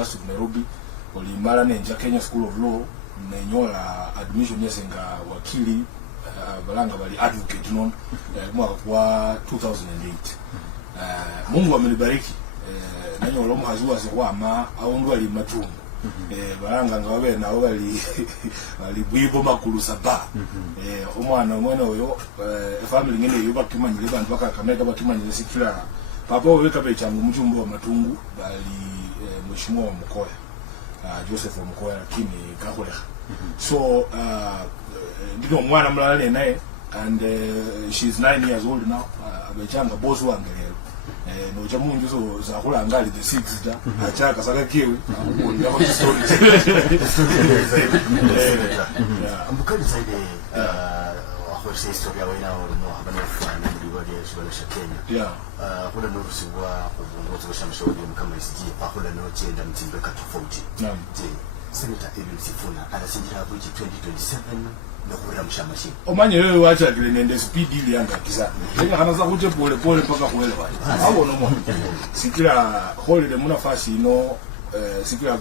University of Nairobi olimala nenja Kenya School of Law nenyola admission yesenga wakili balanga bali advocate non mwaka kwa 2008. Mungu amenibariki nanyola omuhazi wase kwama awondu ali matungu balanga ngabe nawo bali bwibo makulu saba omwana oyo family ngene yo bakimanyile bantu bakakameka bakimanyile sikira papa weka pe changu mchumbo wa matungu bali mheshimiwa wa Mkoya Joseph wa Mkoya lakini kakola so ndino mwana mlalale naye and she's 9 years old now abechanga boss wange lero no chamunju so za kula angali the 6 da achaka saka kiwe akubonga kwa story ambukani zaidi kwa historia wao na habari fulani ndio shule ya Kenya kuna nusu wa uongozi wa shamshauri kama ICG pamoja na chenda mtimbeka tofauti je Senator Edwin Sifuna anasinjira hapo 2027 na kuramsha mashine omanye wewe wacha kile nende speed ile yanga kisa ndio anaanza kuje pole pole mpaka kuelewa hapo no sikira holiday muna fasi no sikira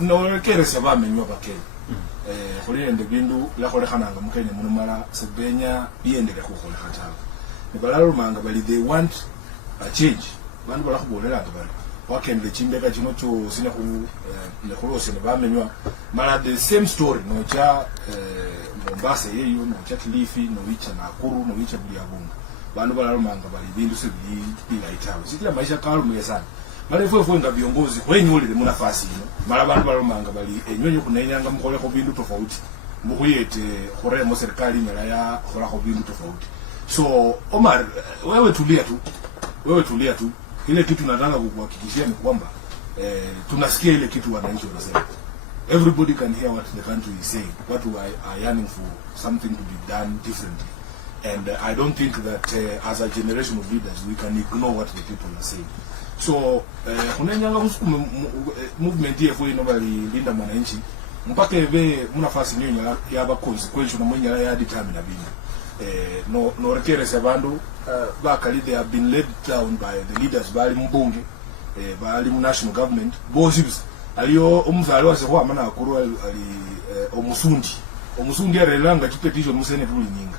no kere saba menyo bakeni kule ende bindu la kole kananga mukenya munumala sebenya biendele kukola katalo ne balalo manga bali they want a change bantu bala kubolela abantu wakende chimbeka chino cho sina ku ne kolose ne bamenywa mala the same story no cha Mombasa yeyo no cha Kilifi no wicha na Nakuru no wicha Bulyanhulu bantu balalo manga bali bindu sebi bila itawe sikila maisha kalume sana mala fwe nga viongozi kwenyulile mu nafasi ino mala bantu balomanga bali enyonyo kunenyanga mukole ko bindu tofauti mukuyete khoremo serikali nyala ya khora ko bindu tofauti so Omar wewe tulia tu ile kitu nataka kukuhakikishia ni kwamba tunasikia ile kitu wananchi wanasema everybody can hear what the country is saying what we are yearning for something to be done differently and I don't think that as a generation of leaders we can ignore what the people are saying. So kunanyanga kusukume movement yefu ino bali linda mwananchi mpaka ebe munafasi nyo yaba consequential na mwenye ya determine bindu no rekere sabandu bakali they have been led down by the leaders bali mbunge bali mu national government bosibs aliyo umzali wase kwa mana akuru ali omusundi arelanga petition musene tulinyinga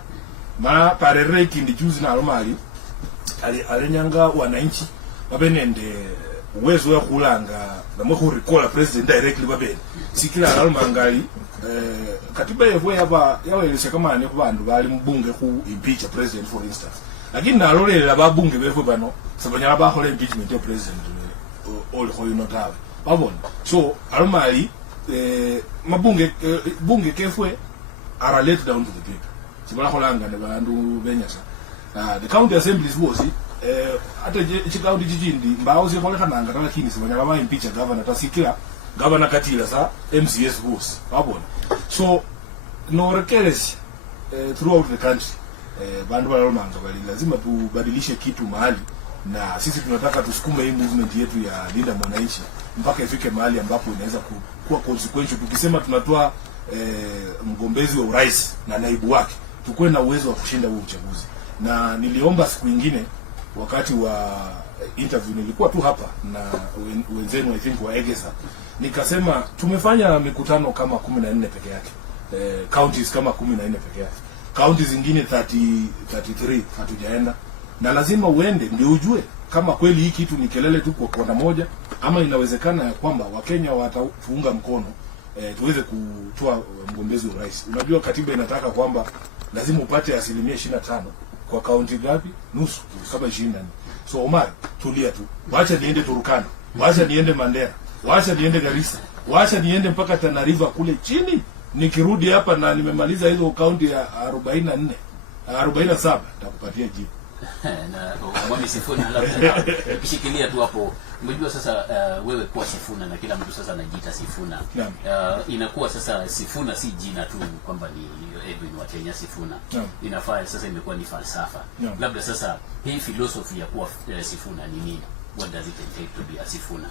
ma parere kindi juzi na alomali alinyanga wananchi babenende uwezo wa kulanga namwe ku recall president directly babene sikila almangali katiba yevo yaweelesha kama ne kubantu bali mbunge ku impeach president for instance lakini nalolela babunge bevo bano sabanyala bakhola impeachment ya president all khoyo notawe babona so almali mabunge bunge kefwe are let down to the people sibala kholanga ne bantu benyasa the county assemblies was ata chikaudi jijindi mbao zikole kananga lakini sibanyala ba impeach governor tasikira governor katila sa MCS boss babona so no requires throughout the country bandu balomanga bali lazima tubadilishe kitu mahali na sisi tunataka tusukume hii movement yetu ya linda mwananchi mpaka ifike mahali ambapo inaweza kuwa consequential tukisema tunatoa mgombezi wa urais na naibu wake tukue na uwezo wa kushinda huo uchaguzi na niliomba siku nyingine wakati wa interview nilikuwa tu hapa na wenzenu I think wa Egesa nikasema tumefanya mikutano kama 14 peke yake counties kama 14 peke yake counties zingine 33 hatujaenda na lazima uende ndio ujue kama kweli hii kitu ni kelele tu kwa kona moja ama inawezekana ya kwamba Wakenya watafunga mkono tuweze kutoa mgombezi wa rais. Unajua katiba inataka kwamba lazima upate 25% kwa kaunti gapi? Nusu kama 24. So Omar tulia tu. Waacha niende Turkana, waacha niende Mandera, waacha niende Garissa, waacha niende mpaka Tana River kule chini. Nikirudi hapa na nimemaliza hizo kaunti ya 47 nitakupatia jibu. Na mwami Sifuna labda ukishikilia tu hapo umejua sasa wewe kuwa Sifuna na kila mtu sasa anajiita Sifuna inakuwa sasa Sifuna si jina tu kwamba ni Edwin wa Kenya Sifuna inafaa sasa imekuwa ni falsafa labda sasa hii philosophy ya kuwa Sifuna ni nini what does it entail to be a Sifuna?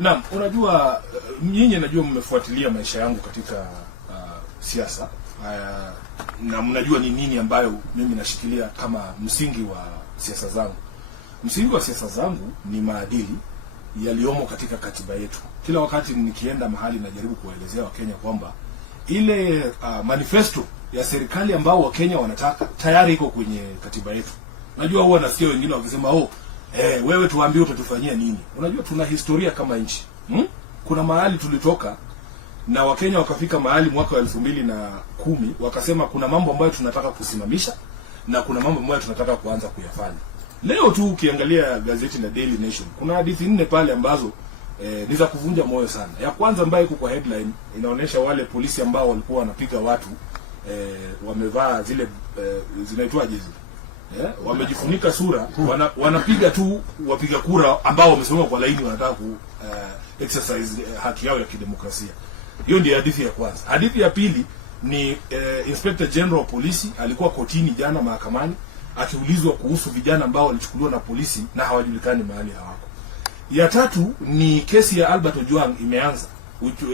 Naam, unajua nyinyi najua mmefuatilia maisha yangu katika siasa na mnajua ni nini ambayo mimi nashikilia kama msingi wa siasa zangu. Msingi wa siasa zangu ni maadili, yaliomo katika katiba yetu. Kila wakati nikienda mahali najaribu kuwaelezea Wakenya kwamba ile manifesto ya serikali ambao Wakenya wanataka tayari iko kwenye katiba yetu. Najua huwa nasikia wengine wakisema wewe tuambie utatufanyia nini. Unajua tuna historia kama nchi. Kuna mahali tulitoka na Wakenya wakafika mahali mwaka wa 2010 wakasema kuna mambo ambayo tunataka kusimamisha na kuna mambo ambayo tunataka kuanza kuyafanya. Leo tu ukiangalia gazeti la Daily Nation kuna hadithi 4 pale ambazo ni za kuvunja moyo sana. Ya kwanza ambayo iko kwa headline inaonyesha wale polisi ambao walikuwa wanapiga watu wamevaa zile zinaitwaje zile wamejifunika sura, wanapiga tu wapiga kura ambao wamesimama kwa laini wanataka ku exercise haki yao ya kidemokrasia. Hiyo ndio hadithi ya kwanza. Hadithi ya pili ni Inspector General wa polisi alikuwa kotini jana mahakamani akiulizwa kuhusu vijana ambao walichukuliwa na polisi na hawajulikani mahali hawako. Ya tatu ni kesi ya Albert Ojwang imeanza.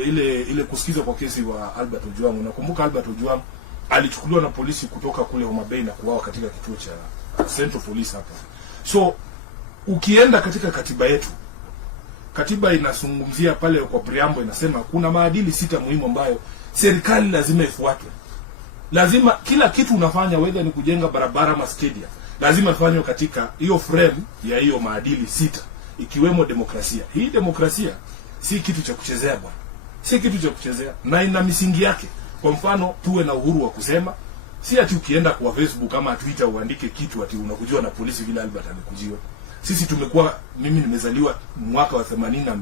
Ile kusikizwa kwa kesi wa Albert Ojwang. Unakumbuka Albert Ojwang alichukuliwa na polisi kutoka kule Homa Bay na kuwao katika kituo cha Central Police hapa. So ukienda katika katiba yetu, katiba inazungumzia pale kwa preamble inasema kuna maadili 6 muhimu ambayo serikali lazima ifuate. Lazima kila kitu unafanya, whether ni kujenga barabara ama stadium, lazima ifanywe katika hiyo frame ya hiyo maadili 6, ikiwemo demokrasia. Hii demokrasia si kitu cha kuchezea bwana. Si kitu cha kuchezea na ina misingi yake. Kwa mfano tuwe na uhuru wa kusema, si ati ukienda kwa Facebook ama Twitter uandike kitu ati unakujua na polisi vile Albert amekujiwa. Sisi mimi nimezaliwa mwaka wa 82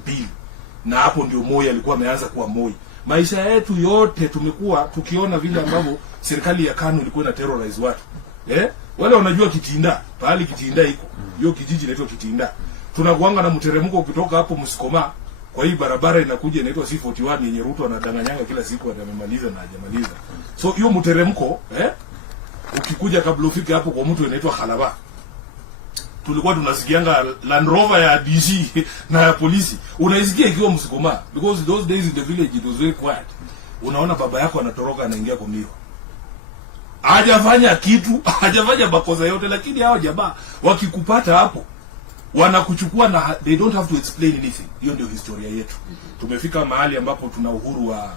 na hapo ndio Moi alikuwa ameanza kuwa Moi. Maisha yetu yote tumekuwa tukiona vile ambavyo serikali ya KANU ilikuwa ina terrorize watu. Wale wanajua Kitinda, pahali Kitinda iko. Hiyo kijiji inaitwa Kitinda. Tunakuanga na mteremko ukitoka hapo Msikoma. Kwa hii barabara inakuja inaitwa C41 yenye Ruto anadanganyanga kila siku atamaliza na hajamaliza. So hiyo mteremko ukikuja kabla ufike hapo kwa mtu inaitwa Halaba. Tulikuwa tunasikianga Land Rover ya DC na ya polisi. Unaisikia ikiwa Msikoma because those days in the village it was very quiet. Unaona baba yako anatoroka anaingia kwa mlio. Hajafanya kitu, hajafanya makosa yote, lakini hao jamaa wakikupata hapo wanakuchukua na they don't have to explain anything. Hiyo ndio historia yetu. Tumefika mahali ambapo tuna uhuru wa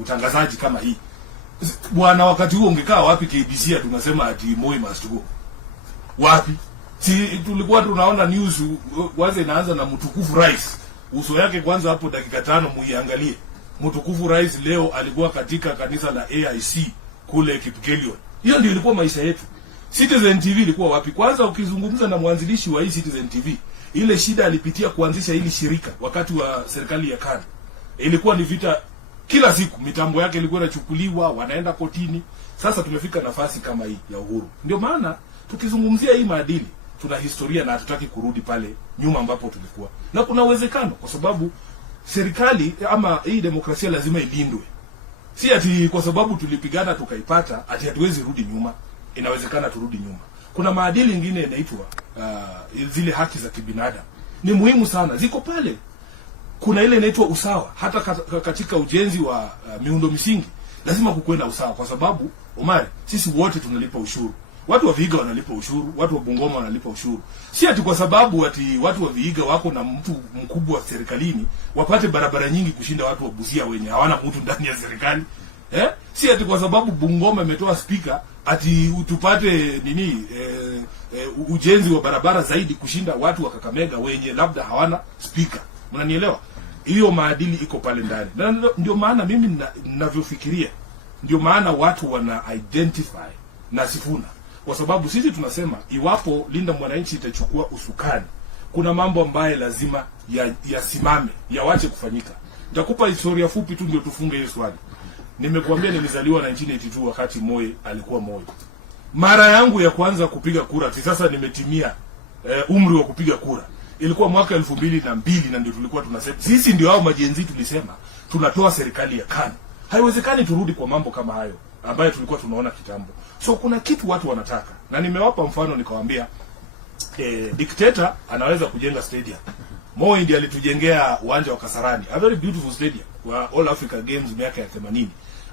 utangazaji kama hii. Bwana, wakati huo ungekaa wapi KBC tunasema ati Moi must go? Wapi? Si tulikuwa tunaona news kwanza inaanza na mtukufu rais. Uso yake kwanza hapo dakika 5 muiangalie. Mtukufu rais leo alikuwa katika kanisa la AIC kule Kipkelion. Hiyo ndio ilikuwa maisha yetu. Citizen TV ilikuwa wapi? Kwanza ukizungumza na mwanzilishi wa hii Citizen TV, ile shida alipitia kuanzisha hili shirika wakati wa serikali ya KANU. Ilikuwa ni vita kila siku, mitambo yake ilikuwa inachukuliwa, wanaenda kotini. Sasa tumefika nafasi kama hii ya uhuru. Ndio maana tukizungumzia hii maadili, tuna historia na hatutaki kurudi pale nyuma ambapo tulikuwa. Na kuna uwezekano kwa sababu serikali ama hii demokrasia lazima ilindwe. Si ati kwa sababu tulipigana tukaipata ati hatuwezi rudi nyuma. Inawezekana turudi nyuma. Kuna maadili mengine yanaitwa zile haki za kibinadamu. Ni muhimu sana, ziko pale. Kuna ile inaitwa usawa. Hata katika ujenzi wa miundo misingi lazima kukuwe na usawa kwa sababu Omari, sisi wote tunalipa ushuru. Watu wa Vihiga wanalipa ushuru, watu wa Bungoma wanalipa ushuru. Si ati kwa sababu ati watu wa Vihiga wako na mtu mkubwa wa serikalini wapate barabara nyingi kushinda watu wa Busia wenye hawana mtu ndani ya serikali. Si ati kwa sababu Bungoma imetoa speaker ati utupate ujenzi wa barabara zaidi kushinda watu wa Kakamega wenye labda hawana speaker. Unanielewa? Hiyo maadili iko pale ndani. Ndio maana mimi ninavyofikiria, ndio maana watu wana identify na Sifuna. Kwa sababu sisi tunasema iwapo Linda Mwananchi itachukua usukani, kuna mambo ambayo lazima yasimame, yawache kufanyika. Nitakupa historia fupi tu ndio tufunge hiyo swali. Nimekuambia nimezaliwa 1982 wakati Moi alikuwa Moi. Mara yangu ya kwanza kupiga kura, sasa nimetimia umri wa kupiga kura. Ilikuwa mwaka 2002 na ndio tulikuwa tunasema sisi ndio hao majenzi tulisema tunatoa serikali ya KANU. Haiwezekani turudi kwa mambo kama hayo ambayo tulikuwa tunaona kitambo. So kuna kitu watu wanataka. Na nimewapa mfano nikawaambia dictator anaweza kujenga stadium. Moi ndiye alitujengea uwanja wa Kasarani, a very beautiful stadium wa All Africa Games miaka ya 80.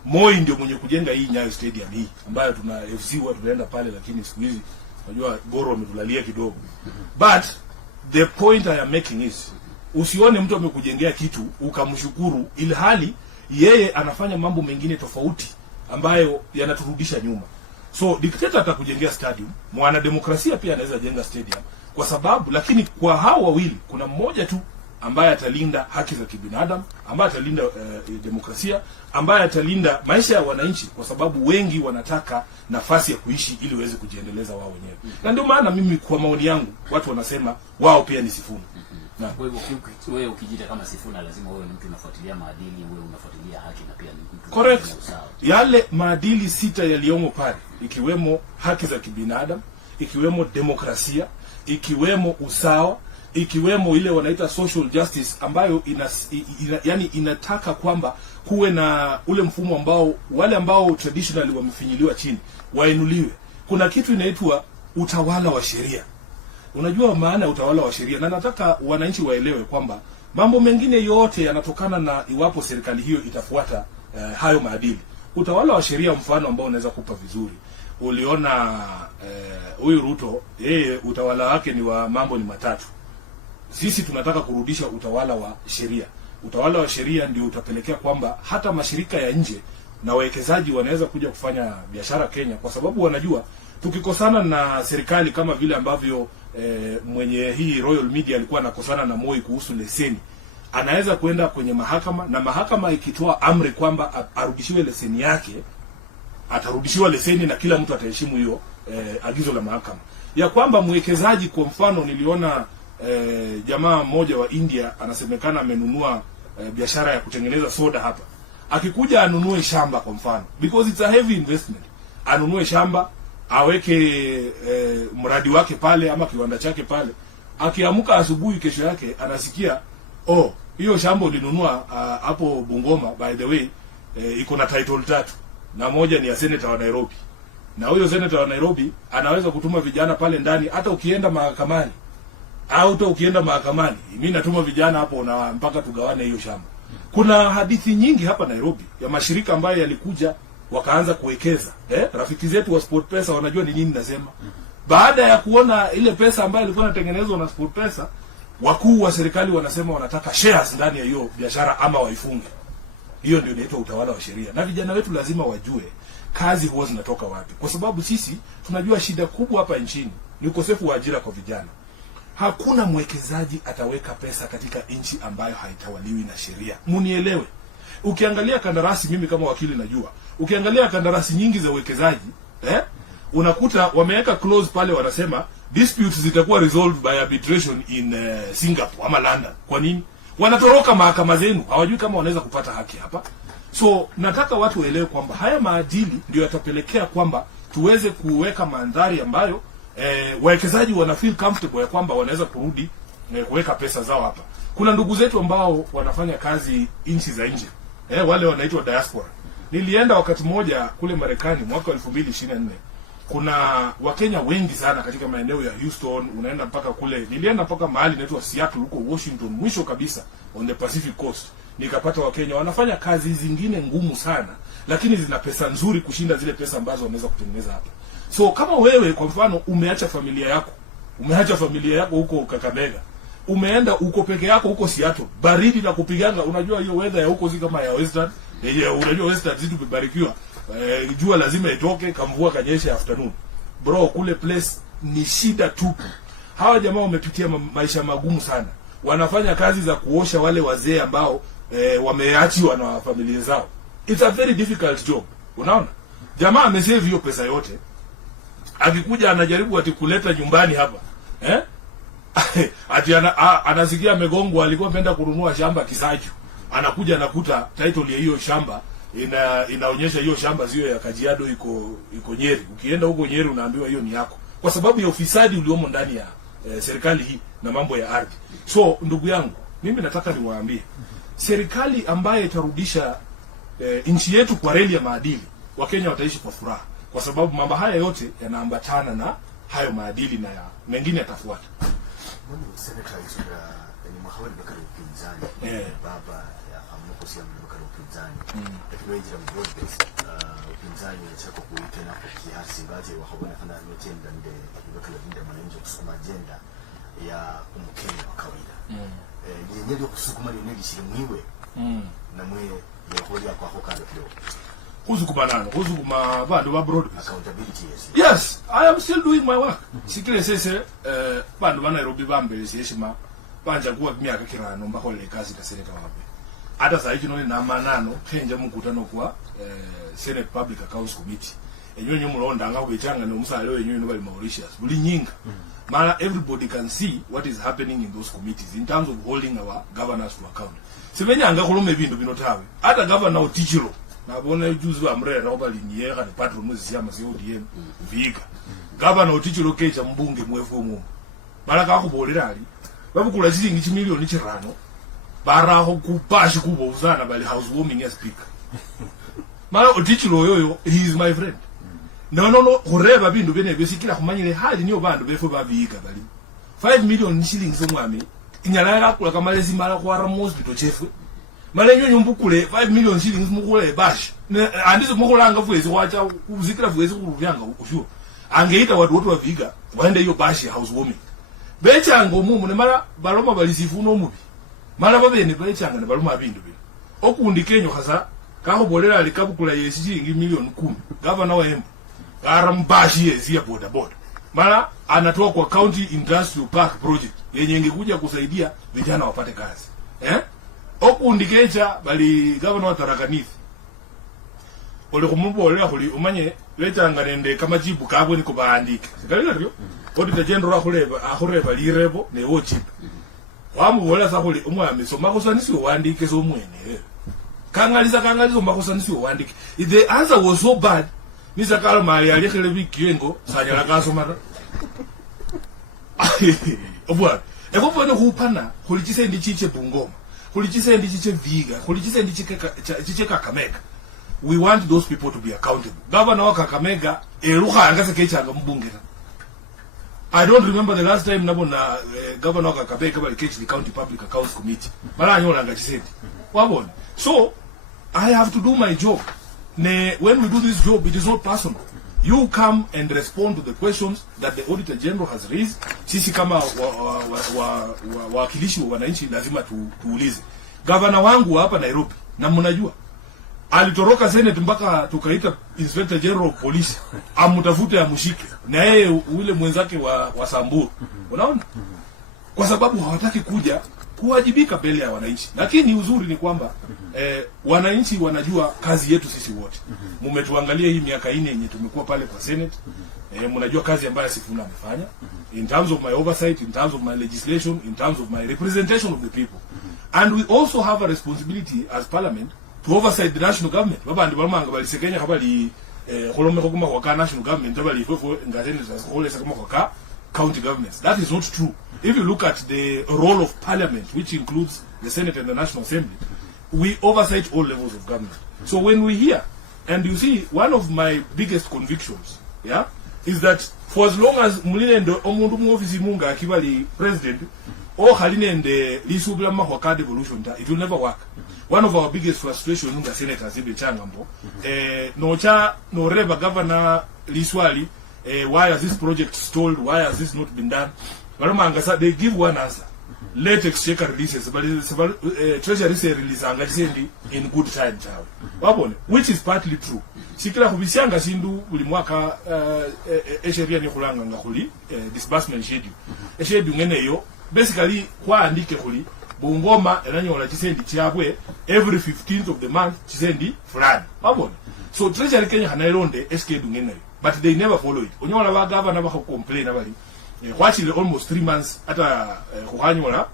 Moi ndio mwenye kujenga hii Nyayo Stadium hii ambayo tuna FC watu tunaenda pale, lakini siku hizi unajua Goro ametulalia kidogo. But the point I am making is Usione mtu amekujengea kitu ukamshukuru ili hali yeye anafanya mambo mengine tofauti ambayo yanaturudisha nyuma. So dictator atakujengea stadium, mwana demokrasia pia anaweza jenga stadium kwa sababu, lakini kwa hao wawili kuna mmoja tu ambaye atalinda haki za kibinadamu, ambaye atalinda demokrasia, ambaye atalinda maisha ya wananchi, kwa sababu wengi wanataka nafasi ya kuishi ili waweze kujiendeleza wao wenyewe. Na ndio maana mimi kwa maoni yangu watu wanasema wao pia ni Sifuna. Na kwa hivyo wewe ukijita kama Sifuna lazima wewe ni mtu unafuatilia maadili, wewe unafuatilia haki na pia ni mtu correct. Yale maadili 6 yaliyomo pale, ikiwemo haki za kibinadamu, ikiwemo demokrasia, ikiwemo usawa, ikiwemo ile wanaita social justice ambayo yani inataka kwamba kuwe na ule mfumo ambao wale ambao traditionally wamefinyiliwa chini wainuliwe. Kuna kitu inaitwa utawala wa sheria. Unajua maana ya utawala wa sheria, na nataka wananchi waelewe kwamba mambo mengine yote yanatokana na iwapo serikali hiyo itafuata hayo maadili. Utawala wa sheria, mfano ambao unaweza kupa vizuri, uliona huyu Ruto, yeye utawala wake ni wa mambo ni matatu. Sisi tunataka kurudisha utawala wa sheria. Utawala wa sheria ndio utapelekea kwamba hata mashirika ya nje na wawekezaji wanaweza kuja kufanya biashara Kenya, kwa sababu wanajua tukikosana na serikali kama vile ambavyo mwenye hii Royal Media alikuwa anakosana na Moi kuhusu leseni, anaweza kwenda kwenye mahakama, na mahakama ikitoa amri kwamba arudishiwe leseni yake, atarudishiwa leseni na kila mtu ataheshimu hiyo agizo la mahakama. Ya kwamba mwekezaji, kwa mfano niliona jamaa mmoja wa India anasemekana amenunua biashara ya kutengeneza soda hapa. Akikuja anunue shamba kwa mfano, because it's a heavy investment. Anunue shamba, aweke mradi wake pale ama kiwanda chake pale. Akiamka asubuhi kesho yake anasikia, oh, hiyo shamba ulinunua hapo Bungoma, by the way, iko na title 3 na moja ni ya senator wa Nairobi. Na huyo senator wa Nairobi anaweza kutuma vijana pale ndani, hata ukienda mahakamani mimi natuma vijana hapo na mpaka tugawane hiyo shamba. Kuna hadithi nyingi hapa Nairobi ya mashirika ambayo yalikuja wakaanza kuwekeza. Rafiki zetu wa SportPesa wanajua ni nini nasema. Baada ya kuona ile pesa ambayo ilikuwa inatengenezwa na SportPesa, wakuu wa serikali wanasema wanataka shares ndani ya hiyo biashara ama waifunge. Hiyo ndio inaitwa utawala wa sheria. Na vijana wetu lazima wajue kazi huwa zinatoka wapi, kwa sababu sisi tunajua shida kubwa hapa nchini ni ukosefu wa ajira kwa vijana. Hakuna mwekezaji ataweka pesa katika nchi ambayo haitawaliwi na sheria. Munielewe. Ukiangalia kandarasi, mimi kama wakili najua, ukiangalia kandarasi nyingi za uwekezaji, unakuta wameweka clause pale wanasema disputes zitakuwa resolved by arbitration in Singapore ama London. Kwa nini? Wanatoroka mahakama zenu, hawajui kama wanaweza kupata haki hapa. So nataka watu waelewe kwamba haya maadili ndio yatapelekea kwamba tuweze kuweka mandhari ambayo wawekezaji wana feel comfortable ya kwamba wanaweza kurudi kuweka pesa zao hapa. Kuna ndugu zetu ambao wanafanya kazi nchi za nje, wale wanaitwa diaspora. Nilienda wakati mmoja kule Marekani mwaka 2024. Kuna Wakenya wengi sana katika maeneo ya Houston, unaenda mpaka kule. Nilienda mpaka mahali inaitwa Seattle huko Washington, mwisho kabisa on the Pacific Coast. Nikapata Wakenya wanafanya kazi zingine ngumu sana, lakini zina pesa nzuri kushinda zile pesa ambazo wanaweza kutengeneza hapa. So kama wewe kwa mfano umeacha familia yako huko Kakamega, umeenda uko peke yako huko Seattle, baridi na kupiganga, unajua hiyo weather ya huko si kama ya Western. Unajua Western zitu bibarikiwa, jua lazima itoke, kamvua kanyesha afternoon. Bro, kule place ni shida tupu. Hawa jamaa wamepitia maisha magumu sana. Wanafanya kazi za kuosha wale wazee ambao wameachiwa na familia zao. It's a very difficult job. Unaona? Jamaa amesave hiyo pesa yote. Akikuja anajaribu ati kuleta nyumbani hapa. Ati anasikia Megongo alikuwa ameenda kununua shamba Kisaju. Anakuja anakuta title ya hiyo shamba inaonyesha hiyo shamba sio ya Kajiado, iko Nyeri. Ukienda huko Nyeri unaambiwa hiyo ni yako, kwa sababu ya ufisadi uliomo ndani ya serikali hii na mambo ya ardhi. So ndugu yangu, mimi nataka niwaambie serikali ambaye itarudisha nchi yetu kwa reli ya maadili, Wakenya wataishi kwa furaha, kwa sababu mambo haya yote yanaambatana na hayo maadili na ya mengine yatafuata. Mbona serikali sura ni mahawali bakari upinzani baba ya hamko si bakari upinzani lakini wengi wa broadbase upinzani chako kuitena kwa kiasi baadhi wa hawana kana notenda nde bakari binda mwananchi kusoma agenda ya umukenya wa kawaida ni ndio kusukuma ni nilishire mwiwe na mwe ya hoja kwa hokalo kidogo kuzukuma bantu ba broad accountability. Yes, I am still doing my work. Sikile sese bantu ba Nairobi bambelesi yeshima banja kuwa myaka kirano mbakole kazi ka seneta wabe ata saiji none na manano khenja mukutano kwa Senate Public Accounts Committee enyonyo mulonda nga kubechanga no musalo enyonyo bali Mauritius buli nyinga mara everybody can see what is happening in those committees in terms of holding our governors to account. Sibenyanga khulume bintu binotawe ata governor Otichiro nabona juzi bamrera obali niyeka ne patron muziyama ze ODM vika governor Otichiro kecha mbunge mwefomu mara kakubolera ali babukula chizingi chimilioni chirano baraho kupashi kubo uzana bali housewarming as speaker mara Otichiro yoyo he is my friend no horeba bintu bene besikira kumanyire hali niyo bantu befo babika bali 5 million shillings omwami inyala yakula kamalezi mara kwa Ramos bito chefwe mara nyonyo mbukule 5 million shillings mukule bash andizo mukulanga vuwezi wacha uzikira vuwezi kuvyanga usho angeita watu wote waviga waende hiyo bash housewarming bechanga omumu ne mara baloma balisifuna omubi mara babene bechanga ne baloma bintu bino okundi kenyo khaza kaho bolera ali kabukula yeshingi milioni 10 governor wa Embu arambashi yezi ya boda mara anatoa kwa county industrial park project yenye ingekuja kusaidia vijana wapate kazi okundi kecha bali governor wa Tharaka Nithi ole kumubolera kuli umanye lechanga nende kama jibu kabwe niko baandike sikalira ryo auditor general akhureba lirebo ne wochip wamubola sakuli umwami so makosanisi wandike so mwene kangaliza makosanisi wandike. The answer was so bad Mr. Kalmari alikhele bikiyengo sanyala kasomara obwa ekopone kupana kulichise ndi chiche Bungoma kulichise ndi chiche Viga kulichise ndi chiche Kakamega. We want those people to be accountable. Governor wa Kakamega eruha angase kechanga mbungera. I don't remember the last time nabona governor wa Kakamega bali kechi the county public accounts committee mara nyola ngachisendi wabona. So I have to do my job. When we do this job, it is not personal. You come and respond to the questions that the Auditor General has raised. Sisi kama wakilishi wa wananchi lazima tuulize. Governor wangu hapa Nairobi, na mnajua, alitoroka Senate mpaka tukaita Inspector General of Police amutafute amshike. Na yeye ule mwenzake wa Samburu. Unaona? Kwa sababu hawataki kuja kuwajibika mbele ya wananchi. Lakini uzuri ni kwamba wananchi wanajua kazi yetu sisi wote. Mmetuangalia hii miaka 4 yenye tumekuwa pale kwa Senate. Mnajua kazi ambayo Sifuna amefanya in terms of my oversight, in terms of my legislation, in terms of my representation of the people. And we also have a responsibility as parliament to oversight the national government. Baba ndi balumanga balisekenya kabali kolome kokuma kwa national government abali fofo ngazeni zakolesa kama kwa county governments. That is not true. If you look at the role of parliament, which includes the Senate and the National Assembly, we oversight all levels of government. So when we hear, and you see, one of my biggest convictions, is that for as long as mulinende omundu mu office munga akibali president, or halinende lisubila mahwaka devolution, it will never work. One of our biggest frustrations munga senators ibe changambo, no reba governor liswali, why has this project stalled? Why has this not been done? They give one answer. Let exchequer releases, but treasury say release in good time, which is partly true. Sikila kubisianga sindu ulimwaka sheria ni kulanga ngakuli disbursement schedule. Schedule ngene yo basically kwa andike kuli Bungoma enanyola chisendi chiabwe every 15th of the month chisendi fulani. So treasury Kenya hanailonde schedule ngene, but they never follow it. Onyola ba governor ba complain abali. Watching almost 3 months ata kuhanyola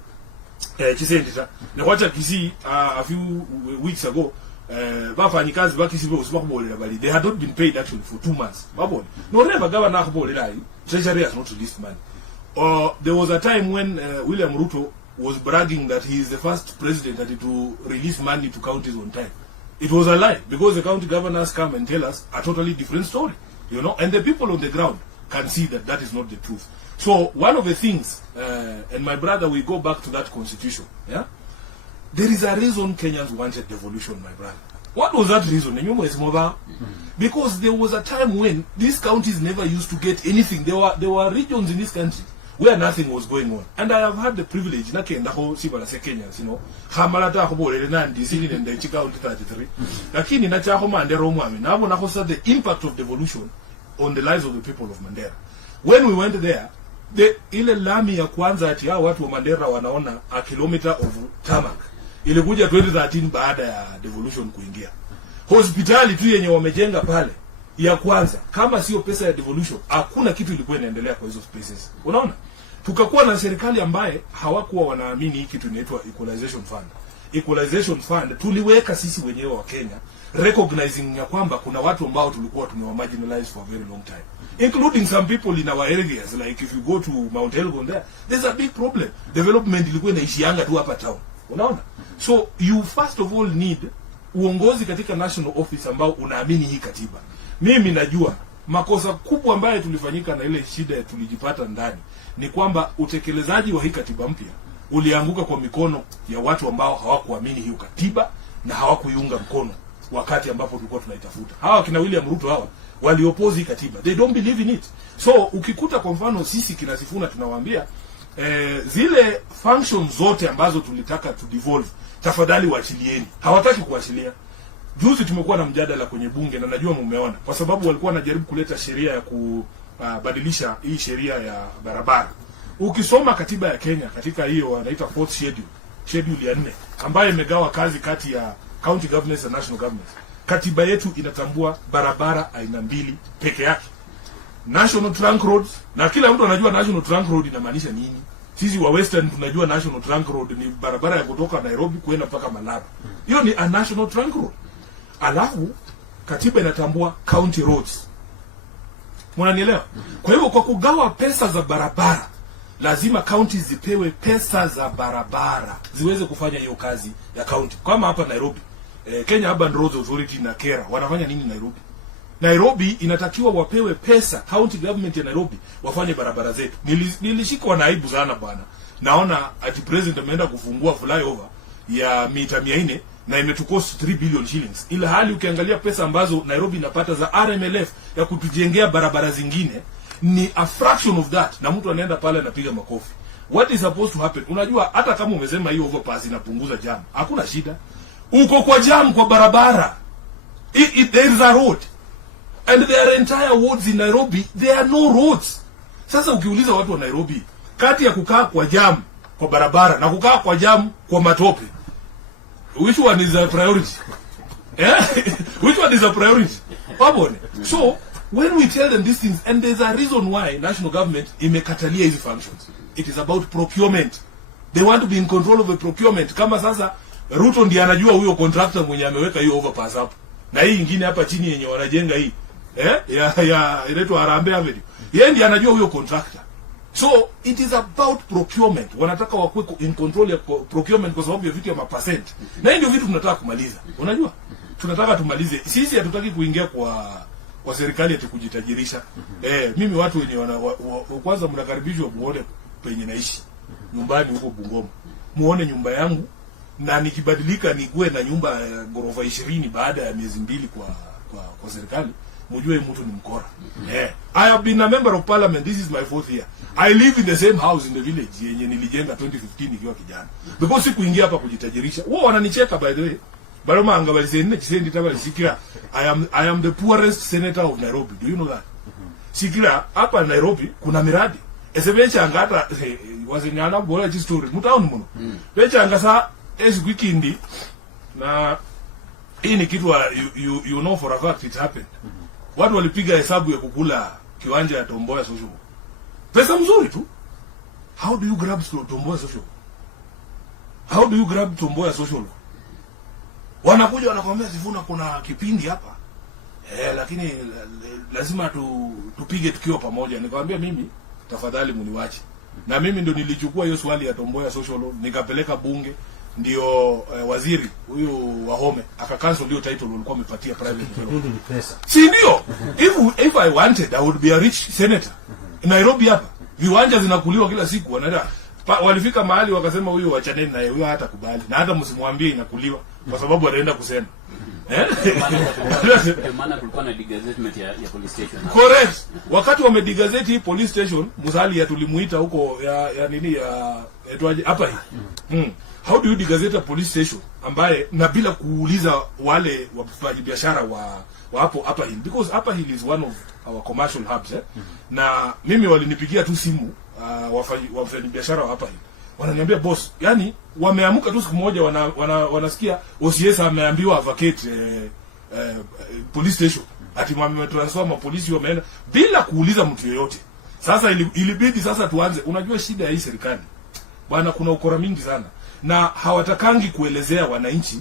chisendita ne kwacha kisi a few weeks ago bafanyikazi bakisi bo usibakubolera bali they had not been paid actually for 2 months babona no never governor akubolera yi treasury has not released money. There was a time when William Ruto was bragging that he is the first president that to release money to counties on time. It was a lie, because the county governors come and tell us a totally different story, and the people on the ground can see that that is not the truth. So one of the things, and my brother, we go back to that constitution. There is a reason Kenyans wanted devolution, my brother. What was that reason? Because there was a time when these counties never used to get anything. There were regions in this country where nothing was going on. And I have had the privilege, na whole Sibala Kenyans, Hamalata Hobore, and Disney and the Chicago 33. Lakini na Chaho Mandera Mwami, now when I saw the impact of devolution on the lives of the people of Mandera. When we went there, ile lami ya kwanza ati hao watu wa Mandera wanaona a kilometer of tarmac ilikuja 2013 baada ya devolution kuingia. Hospitali tu yenye wamejenga pale ya kwanza, kama sio pesa ya devolution hakuna kitu ilikuwa inaendelea kwa hizo spaces. Unaona? Tukakuwa na serikali ambaye hawakuwa wanaamini hiki kitu inaitwa equalization fund. Equalization fund tuliweka sisi wenyewe wa Kenya, recognizing ya kwamba kuna watu ambao tulikuwa tumewamarginalize for a very long time, including some people in our areas. Like if you go to Mount Elgon there's a big problem. Development ilikuwa inaishianga tu hapa town. Unaona? So you first of all need uongozi katika national office ambao unaamini hii katiba. Mimi najua makosa kubwa ambayo tulifanyika na ile shida tulijipata ndani ni kwamba utekelezaji wa hii katiba mpya ulianguka kwa mikono ya watu ambao hawakuamini hiyo katiba na hawakuiunga mkono wakati ambapo tulikuwa tunaitafuta. Hawa kina William Ruto hawa waliopozi katiba. They don't believe in it. So ukikuta kwa mfano sisi kina Sifuna tunawaambia zile functions zote ambazo tulitaka to devolve, tafadhali waachilieni. Hawataki kuachilia. Juzi tumekuwa na mjadala kwenye bunge na najua mumeona, kwa sababu walikuwa wanajaribu kuleta sheria ya kubadilisha hii sheria ya barabara. Ukisoma katiba ya Kenya katika hiyo wanaita fourth schedule ya 4 ambayo imegawa kazi kati ya county governments na national governments. Katiba yetu inatambua barabara aina 2 peke yake. National trunk roads, na kila mtu anajua national trunk road inamaanisha nini. Sisi wa Western tunajua national trunk road ni barabara ya kutoka Nairobi kwenda mpaka Malaba. Hiyo ni a national trunk road. Alafu katiba inatambua county roads. Mnanielewa? Kwa hivyo kwa kugawa pesa za barabara, lazima counties zipewe pesa za barabara ziweze kufanya hiyo kazi ya county. Kama hapa Nairobi, Kenya Urban Roads Authority na KERA wanafanya nini Nairobi? Nairobi inatakiwa wapewe pesa, county government ya Nairobi wafanye barabara zetu. Nilishikwa na aibu sana bwana. Naona ati president ameenda kufungua flyover ya mita 400 na imetukost 3 billion shillings. Ila hali ukiangalia pesa ambazo Nairobi inapata za RMLF ya kutujengea barabara zingine ni a fraction of that, na mtu anaenda pale anapiga makofi. What is supposed to happen? Unajua hata kama umesema hiyo overpass inapunguza jam, hakuna shida. Uko kwa jam kwa barabara. There is a road. And there are entire wards in Nairobi, there are no roads. Sasa ukiuliza watu wa Nairobi, kati ya kukaa kwa jam kwa barabara na kukaa kwa jam kwa matope, which one is a priority? Which one is a priority? Pabone. So when we tell them these things, and there's a reason why national government imekatalia hizi functions. It is about procurement. They want to be in control of the procurement. Kama sasa Ruto ndiye anajua huyo contractor mwenye ameweka hiyo overpass hapo. Na hii nyingine hapa chini yenye wanajenga hii. Ya inaitwa Harambee Avenue. Yeye ndiye anajua huyo contractor. So it is about procurement. Wanataka wakuwe in control ya procurement kwa sababu ya vitu ya mapercent. Na hii ndio vitu tunataka kumaliza. Unajua? Tunataka tumalize. Sisi hatutaki kuingia kwa serikali eti kujitajirisha. Mimi watu wenye kwanza mnakaribishwa muone penye naishi. Nyumbani huko Bungoma. Muone nyumba yangu na nikibadilika nikuwe na nyumba ya ghorofa 20 baada ya miezi 2 kwa serikali. Mjue mtu ni mkora. I have been a member of parliament. This is my 4th year. I live in the same house in the village yenye nilijenga 2015 nikiwa kijana. Because sikuingia hapa kujitajirisha. Wao wananicheka by the way. Baroma angabali nne kisendi tabali sikira. I am the poorest senator of Nairobi. Do you know that? Sikira hapa Nairobi kuna miradi. Esebencha angata wazenyana bora chi story. Mutaoni muno. Becha angasa wikindi na hii ni kitu you know for a fact it happened. Watu walipiga hesabu ya kukula kiwanja ya Tomboya Social. Pesa mzuri tu. How do you grab Tomboya Social? How do you grab Tomboya Social? Wanakuja wanakuambia Sifuna kuna kipindi hapa. Lakini lazima tupige tukiwa pamoja. Nikamwambia mimi tafadhali mniwache. Na mimi ndio nilichukua hiyo swali ya Tomboya Social nikapeleka bunge. Ndio waziri huyu Wahome akakansel hiyo title walikuwa wamepatia private developer. Si ndio? If I wanted I would be a rich senator. Nairobi hapa viwanja zinakuliwa kila siku wanaenda walifika mahali wakasema huyu wachaneni naye huyo hata kubali na hata msimwambie inakuliwa kwa sababu anaenda kusema. Maana kulikuwa na degazetment ya police station. Correct. Wakati wamedegazeti hii police station, Musalia tulimuita huko ya nini ya etwaje hapa hii. How do you degazette a police station ambaye na bila kuuliza wale wafanyi biashara wa hapo hapa hii, because hapa hii is one of our commercial hubs na mimi walinipigia tu simu wafanyi biashara wa hapa hii. Wananiambia boss, yani wameamuka tu siku moja wanasikia OCS ameambiwa vacate police station. Ati wametransfer mapolisi wameenda bila kuuliza mtu yeyote. Sasa ilibidi sasa tuanze. Unajua shida ya hii serikali bwana, kuna ukora mingi sana na hawatakangi kuelezea wananchi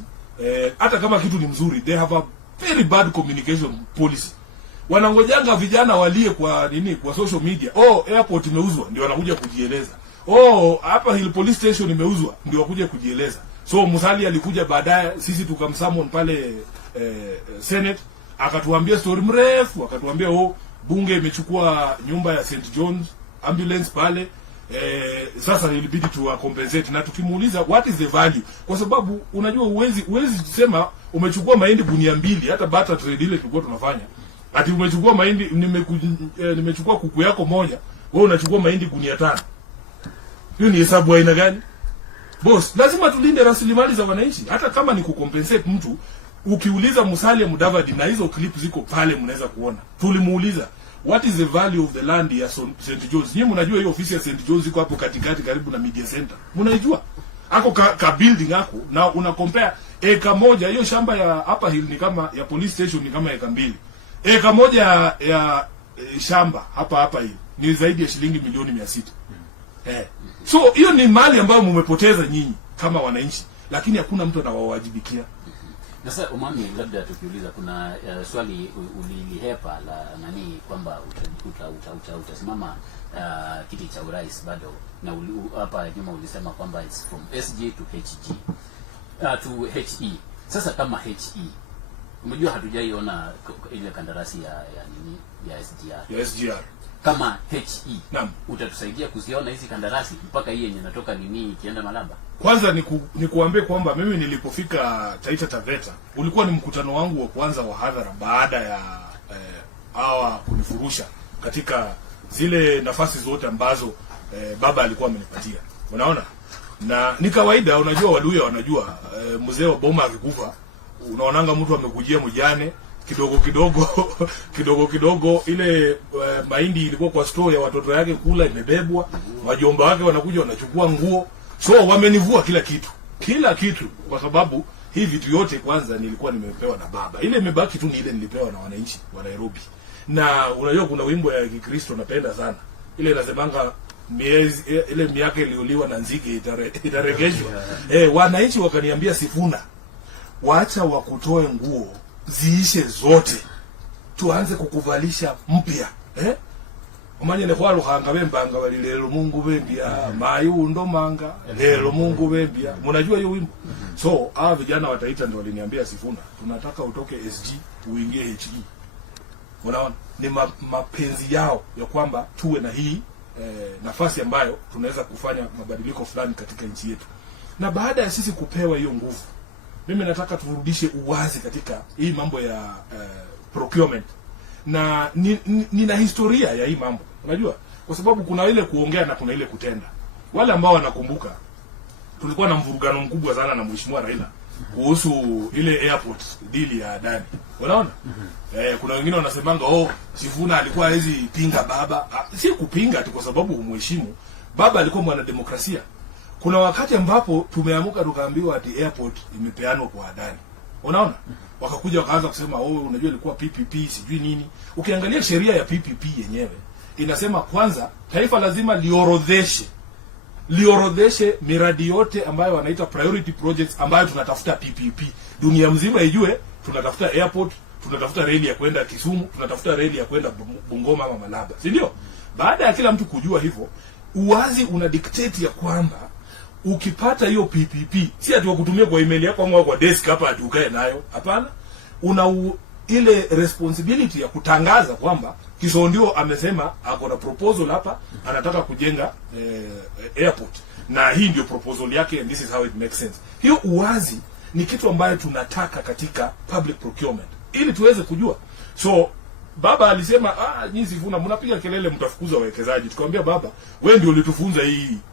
hata kama kitu ni mzuri. They have a very bad communication policy. Wanangojanga vijana walie kwa nini, kwa social media. Airport imeuzwa ndio wanakuja kujieleza. Hapa Hill police station imeuzwa ndio wakuja kujieleza. So Musalia alikuja baadaye, sisi tukamsummon pale Senate, akatuambia story mrefu, akatuambia bunge imechukua nyumba ya St John's ambulance pale. Sasa ilibidi tu compensate, na tukimuuliza what is the value, kwa sababu unajua uwezi sema umechukua mahindi gunia 2, hata barter trade ile tulikuwa tunafanya, ati umechukua mahindi nimechukua kuku yako moja, wewe unachukua mahindi gunia 5. Hiyo ni hesabu aina gani? Boss, lazima tulinde rasilimali za wananchi, hata kama ni kucompensate mtu. Ukiuliza Musalia Mudavadi, na hizo clip ziko pale mnaweza kuona, tulimuuliza what is the value of the land ya St John's. Nyinyi mnajua hiyo ofisi ya St John's iko hapo katikati karibu na media center, mnaijua ako ka building hako, na una compare eka moja hiyo shamba ya hapa Hill ni kama ya police station ni kama eka 2. Eka moja ya shamba hapa hii ni zaidi ya shilingi milioni 600. So hiyo ni mali ambayo mmepoteza nyinyi kama wananchi, lakini hakuna mtu anawawajibikia. Sasa Omami, labda tukiuliza, kuna swali ulilihepa la nani kwamba utasimama kiti cha urais bado, na hapa nyuma ulisema kwamba it's from SG to HG to HE. Sasa kama HE, umejua hatujaiona ile kandarasi ya nini ya SGR. Kama HE, naam, utatusaidia kuziona hizi kandarasi mpaka hii yenye natoka nini ikienda Malaba? Kwanza ni kuambie kwamba mimi nilipofika Taita Taveta, ulikuwa ni mkutano wangu wa kwanza wa hadhara baada ya hawa kunifurusha katika zile nafasi zote ambazo baba alikuwa amenipatia. Unaona? Na ni kawaida, unajua Waluya wanajua mzee wa boma akikufa, unaonanga mtu amekujia mjane kidogo kidogo ile mahindi ilikuwa kwa store ya watoto yake kula imebebwa, wajomba wake wanakuja wanachukua nguo. So wamenivua kila kitu kwa sababu hii vitu yote kwanza nilikuwa nimepewa na baba. Ile imebaki tu ni ile nilipewa na wananchi wa Nairobi. Na unajua kuna wimbo ya Kikristo napenda sana. Ile inasemanga ile miaka ilioliwa na nzige itaregeshwa. Wananchi wakaniambia Sifuna, waacha wakutoe nguo ziishe zote, tuanze kukuvalisha mpya. Umanye ne kwalo hanga bembanga bali lelo Mungu bembia mayundo manga lelo Mungu bembia. Mnajua hiyo wimbo? So vijana wa Taita ndio waliniambia Sifuna, tunataka utoke SG uingie HE. Unaona? Ni mapenzi yao ya kwamba tuwe na hii nafasi ambayo tunaweza kufanya mabadiliko fulani katika nchi yetu. Na baada ya sisi kupewa hiyo nguvu, mimi nataka turudishe uwazi katika hii mambo ya procurement. Na nina historia ya hii mambo. Unajua? Kwa sababu kuna ile kuongea na kuna ile kutenda. Wale ambao wanakumbuka, tulikuwa na mvurugano mkubwa sana na Mheshimiwa Raila kuhusu ile airport deal ya Adani. Unaona? Kuna wengine wanasemanga Sifuna alikuwa hizi pinga baba. Si kupinga tu kwa sababu umheshimu. Baba alikuwa mwanademokrasia. Kuna wakati ambapo tumeamuka tukaambiwa ati airport imepeanwa kwa Adani. Unaona? Wakakuja wakaanza kusema unajua ilikuwa PPP sijui nini. Ukiangalia sheria ya PPP yenyewe inasema kwanza taifa lazima liorodheshe miradi yote ambayo wanaita priority projects ambayo tunatafuta PPP. Dunia mzima ijue tunatafuta airport, tunatafuta reli ya kwenda Kisumu, tunatafuta reli ya kwenda Bungoma ama Malaba. Si ndio? Baada ya kila mtu kujua hivyo, uwazi una dictate ya kwamba ukipata hiyo PPP, si ati wakutumia kwa email yako au kwa desk hapa ati ukae nayo. Hapana. Una ile responsibility ya kutangaza kwamba Kisondio amesema ako na proposal hapa, anataka kujenga airport. Na hii ndio proposal yake, and this is how it makes sense. Hiyo uwazi ni kitu ambayo tunataka katika public procurement ili tuweze kujua. So baba alisema nyinyi Sifuna mnapiga kelele mtafukuza wawekezaji. Tukamwambia baba, wewe ndio ulitufunza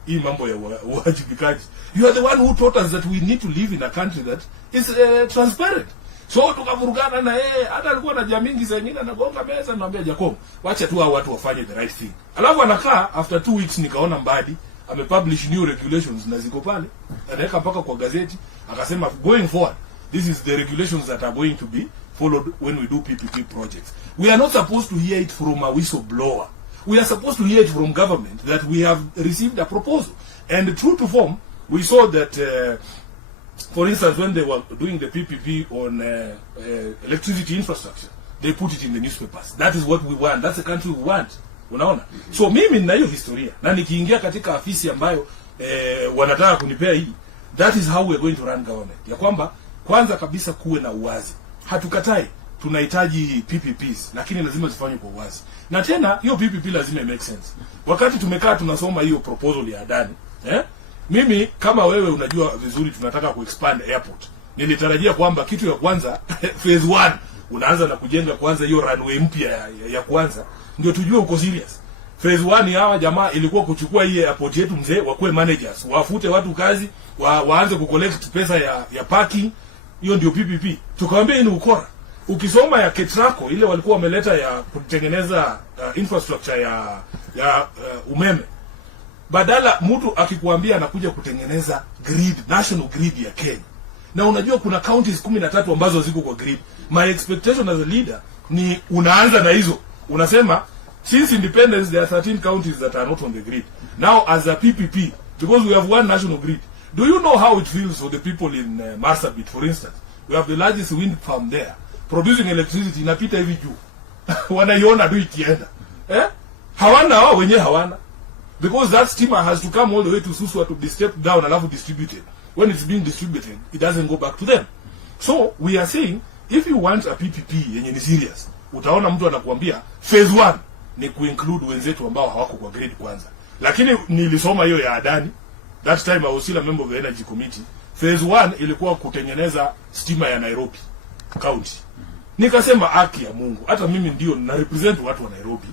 hii mambo ya uwajibikaji. You are the one who taught us that we need to live in a country that is transparent. So tukavurugana na yeye, hata alikuwa na jamii nyingi zingine anagonga meza, naambia Jacob, wacha tu hao watu wafanye the right thing. Alafu anakaa, after 2 weeks nikaona Mbadi amepublish new regulations na ziko pale, anaweka mpaka kwa gazeti, akasema going forward this is the regulations that are going to be followed when we do PPP projects. We are not supposed to hear it from a whistleblower. We are supposed to hear it from government that we have received a proposal. And true to form, we saw that for instance, when they were doing the PPP on electricity infrastructure, they put it in the newspapers. That is what we want. That's the country we want. Unaona? So mimi nina hiyo historia. Na nikiingia katika afisi ambayo wanataka kunipea hii, that is how we are going to run government. Ya kwamba kwanza kabisa kuwe na uwazi. Hatukatai, tunahitaji PPPs, lakini lazima zifanywe kwa uwazi. Na tena hiyo PPP lazima make sense. Wakati tumekaa tunasoma hiyo proposal ya Adani, mimi kama wewe unajua vizuri tunataka kuexpand airport. Nilitarajia kwamba kitu ya kwanza phase 1 unaanza na kujenga kwanza hiyo runway mpya ya kwanza ndio tujue uko serious. Phase 1 hawa jamaa ilikuwa kuchukua hii airport yetu mzee wakuwe managers, wafute watu kazi, waanze kucollect pesa ya parking. Hiyo ndio PPP. Tukamwambia hii ni ukora. Ukisoma ya Ketraco ile walikuwa wameleta ya kutengeneza infrastructure ya umeme, badala mtu akikuambia anakuja kutengeneza grid, national grid ya Kenya, na unajua kuna counties 13 ambazo ziko kwa grid. My expectation as a leader ni unaanza na hizo, unasema since independence there are 13 counties that are not on the grid. Now as a PPP, because we have one national grid, do you know how it feels for the people in Marsabit, for instance? We have the largest wind farm there producing electricity, inapita hivi juu wanaiona tu ikienda, hawana wao wenyewe hawana, because that steamer has to come all the way to Suswa to be stepped down alafu distributed. When it's being distributed, it doesn't go back to them. So we are saying if you want a PPP yenye ni serious, utaona mtu anakuambia phase 1 ni kuinclude wenzetu ambao hawako kwa grade kwanza. Lakini nilisoma hiyo ya Adani, that time I was still a member of the energy committee. Phase 1 ilikuwa kutengeneza stima ya Nairobi county. Nikasema haki ya Mungu, hata mimi ndio na represent watu wa Nairobi,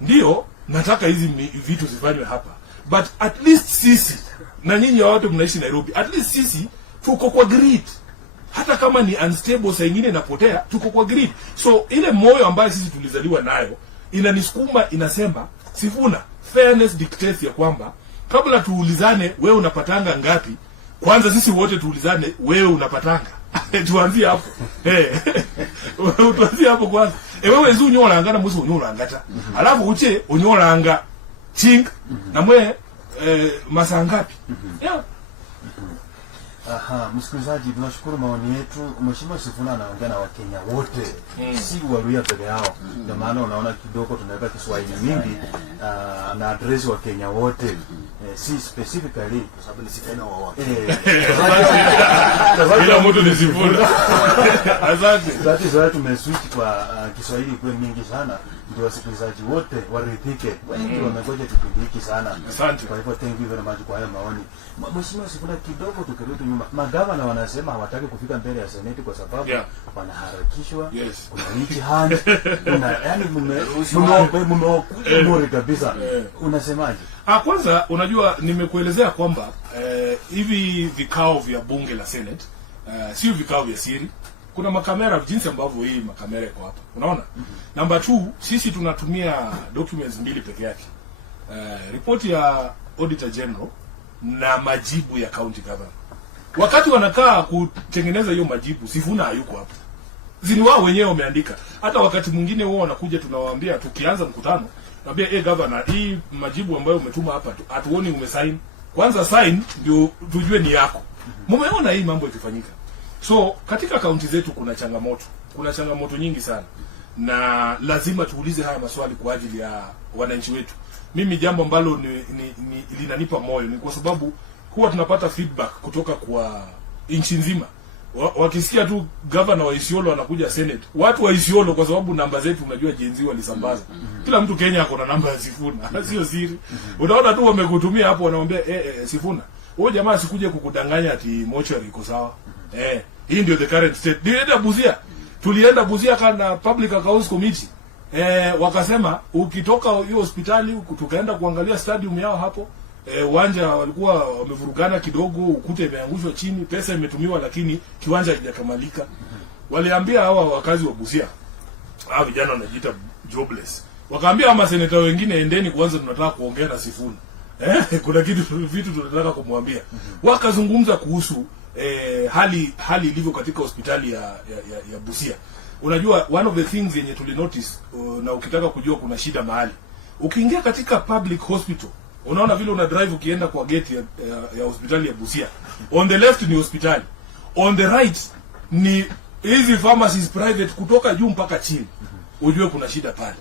ndio nataka hizi vitu zifanywe hapa, but at least sisi na nyinyi watu mnaishi Nairobi, at least sisi tuko kwa grid. Hata kama ni unstable saa nyingine inapotea, tuko kwa grid. So ile moyo ambayo sisi tulizaliwa nayo inanisukuma, inasema Sifuna, fairness dictates ya kwamba kabla tuulizane wewe unapatanga ngapi, kwanza sisi wote tuulizane wewe unapatanga. Tuanzie hapo. Tuanzie hapo kwanza. Wewe unyola ngana musi unyola ngata. Alafu uche unyola anga ching na mwe masaa ngapi? Yeah. Aha, msikilizaji, tunashukuru maoni yetu. Mheshimiwa Sifuna anaongea na Wakenya wote, si Waluhya peke yao. Ndio maana unaona kidogo tunaweka Kiswahili mingi na address Wakenya wote, si specifically kwa sababu ni Sifuna wa wake. Kila mtu ni Sifuna. Asante. That is why tumeswitch kwa Kiswahili kwa mingi sana, ndio wasikilizaji wote waridhike. Wengi wamegoja kipindi hiki sana. Asante. Kwa hivyo thank you very much kwa haya maoni. Mheshimiwa Sifuna, kidogo tukirudi nyuma, magavana wanasema hawataki kufika mbele ya Seneti kwa sababu wanaharakishwa. Yes. Kuna witch hunt, kuna yani mumewakuja kabisa. Unasemaje? Kwanza unajua nimekuelezea kwamba hivi vikao vya bunge la Senate sio vikao vya siri. Kuna makamera jinsi ambavyo hii makamera iko hapa. Unaona? Number 2, sisi tunatumia documents mbili peke yake. Report ya Auditor General na majibu ya county government. Wakati wanakaa kutengeneza hiyo majibu, Sifuna hayuko hapo. Zini wao wenyewe wameandika. Hata wakati mwingine wao wanakuja tunawaambia tukianza mkutano, naambia governor, hii majibu ambayo umetuma hapa hatuoni umesign. Kwanza sign ndio tujue ni yako. Mumeona hii mambo ikifanyika. So katika kaunti zetu kuna changamoto. Kuna changamoto nyingi sana. Na lazima tuulize haya maswali kwa ajili ya wananchi wetu. Mimi jambo ambalo linanipa moyo ni kwa sababu huwa tunapata feedback kutoka kwa nchi nzima. Wakisikia tu governor wa Isiolo anakuja Senate, watu wa Isiolo, kwa sababu namba zetu unajua jenzi walisambaza. Kila mtu Kenya ako na namba ya Sifuna, sio siri. Unaona tu wamekutumia hapo, wanaambia Sifuna, wewe jamaa asikuje kukudanganya ati mochari iko sawa. Hii ndio the current state. Tulienda Busia kana Public Accounts Committee. Wakasema ukitoka hiyo hospitali tukaenda kuangalia stadium yao hapo. Uwanja walikuwa wamevurugana kidogo, ukuta imeangushwa chini, pesa imetumiwa lakini kiwanja hakijakamilika. Waliambia hawa wakazi wa Busia, hawa vijana wanajiita jobless. Wakaambia ama seneta wengine, endeni kwanza tunataka kuongea na Sifuna. Kuna vitu tunataka kumwambia. Wakazungumza kuhusu hali ilivyo katika hospitali ya Busia. Unajua one of the things yenye tuli notice na ukitaka kujua kuna shida mahali. Ukiingia katika public hospital, unaona vile una drive ukienda kwa gate ya hospitali ya Busia. On the left ni hospitali. On the right ni hizi pharmacies private kutoka juu mpaka chini. Ujue kuna shida pale.